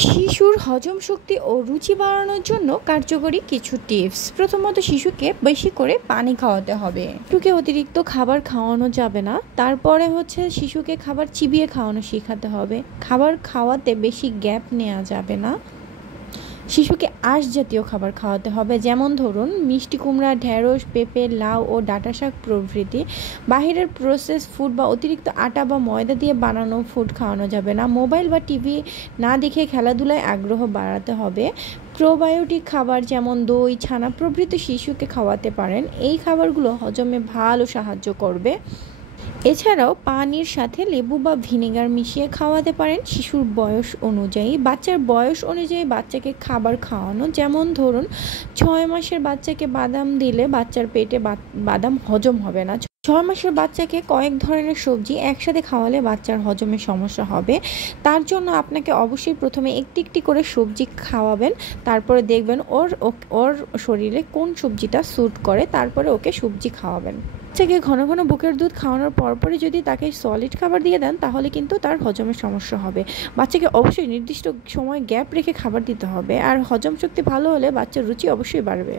শিশুর হজম শক্তি ও রুচি বাড়ানোর জন্য কার্যকরী কিছু টিপস। প্রথমত, শিশুকে বেশি করে পানি খাওয়াতে হবে। শিশুকে অতিরিক্ত খাবার খাওয়ানো যাবে না। তারপরে শিশুকে খাবার চিবিয়ে খাওয়ানো শেখাতে হবে। খাবার খাওয়াতে বেশি গ্যাপ নেওয়া যাবে না। শিশুকে আঁশ জাতীয় খাবার খাওয়াতে হবে, যেমন ধরুন মিষ্টি কুমড়া, ঢেঁড়স, পেঁপে, লাউ ও ডাঁটা শাক প্রভৃতি। বাহিরের প্রসেস ফুড বা অতিরিক্ত আটা বা ময়দা দিয়ে বানানো ফুড খাওয়ানো যাবে না। মোবাইল বা টিভি না দেখে খেলাধুলায় আগ্রহ বাড়াতে হবে। প্রোবায়োটিক খাবার যেমন দই, ছানা প্রভৃতি শিশুকে খাওয়াতে পারেন। এই খাবারগুলো হজমে ভালো সাহায্য করবে। এছাড়াও পানির সাথে লেবু বা ভিনেগার মিশিয়ে খাওয়াতে পারেন। বাচ্চার বয়স অনুযায়ী বাচ্চাকে খাবার খাওয়ানো, যেমন ধরুন 6 মাসের বাচ্চাকে বাদাম দিলে বাচ্চার পেটে বাদাম হজম হবে না। 6 মাসের বাচ্চাকে কয়েক ধরনের সবজি একসাথে খাওয়ালে বাচ্চার হজমের সমস্যা হবে। তার জন্য আপনাকে অবশ্যই প্রথমে একটি একটি করে সবজি খাওয়াবেন। তারপরে দেখবেন ওর শরীরে কোন সবজিটা স্যুট করে, তারপরে ওকে সবজি খাওয়াবেন। বাচ্চাকে ঘন ঘন বুকের দুধ খাওয়ানোর পরপরই যদি তাকে সলিড খাবার দিয়ে দেন, তাহলে কিন্তু তার হজমের সমস্যা হবে। বাচ্চাকে অবশ্যই নির্দিষ্ট সময় গ্যাপ রেখে খাবার দিতে হবে। আর হজম শক্তি ভালো হলে বাচ্চার রুচি অবশ্যই বাড়বে।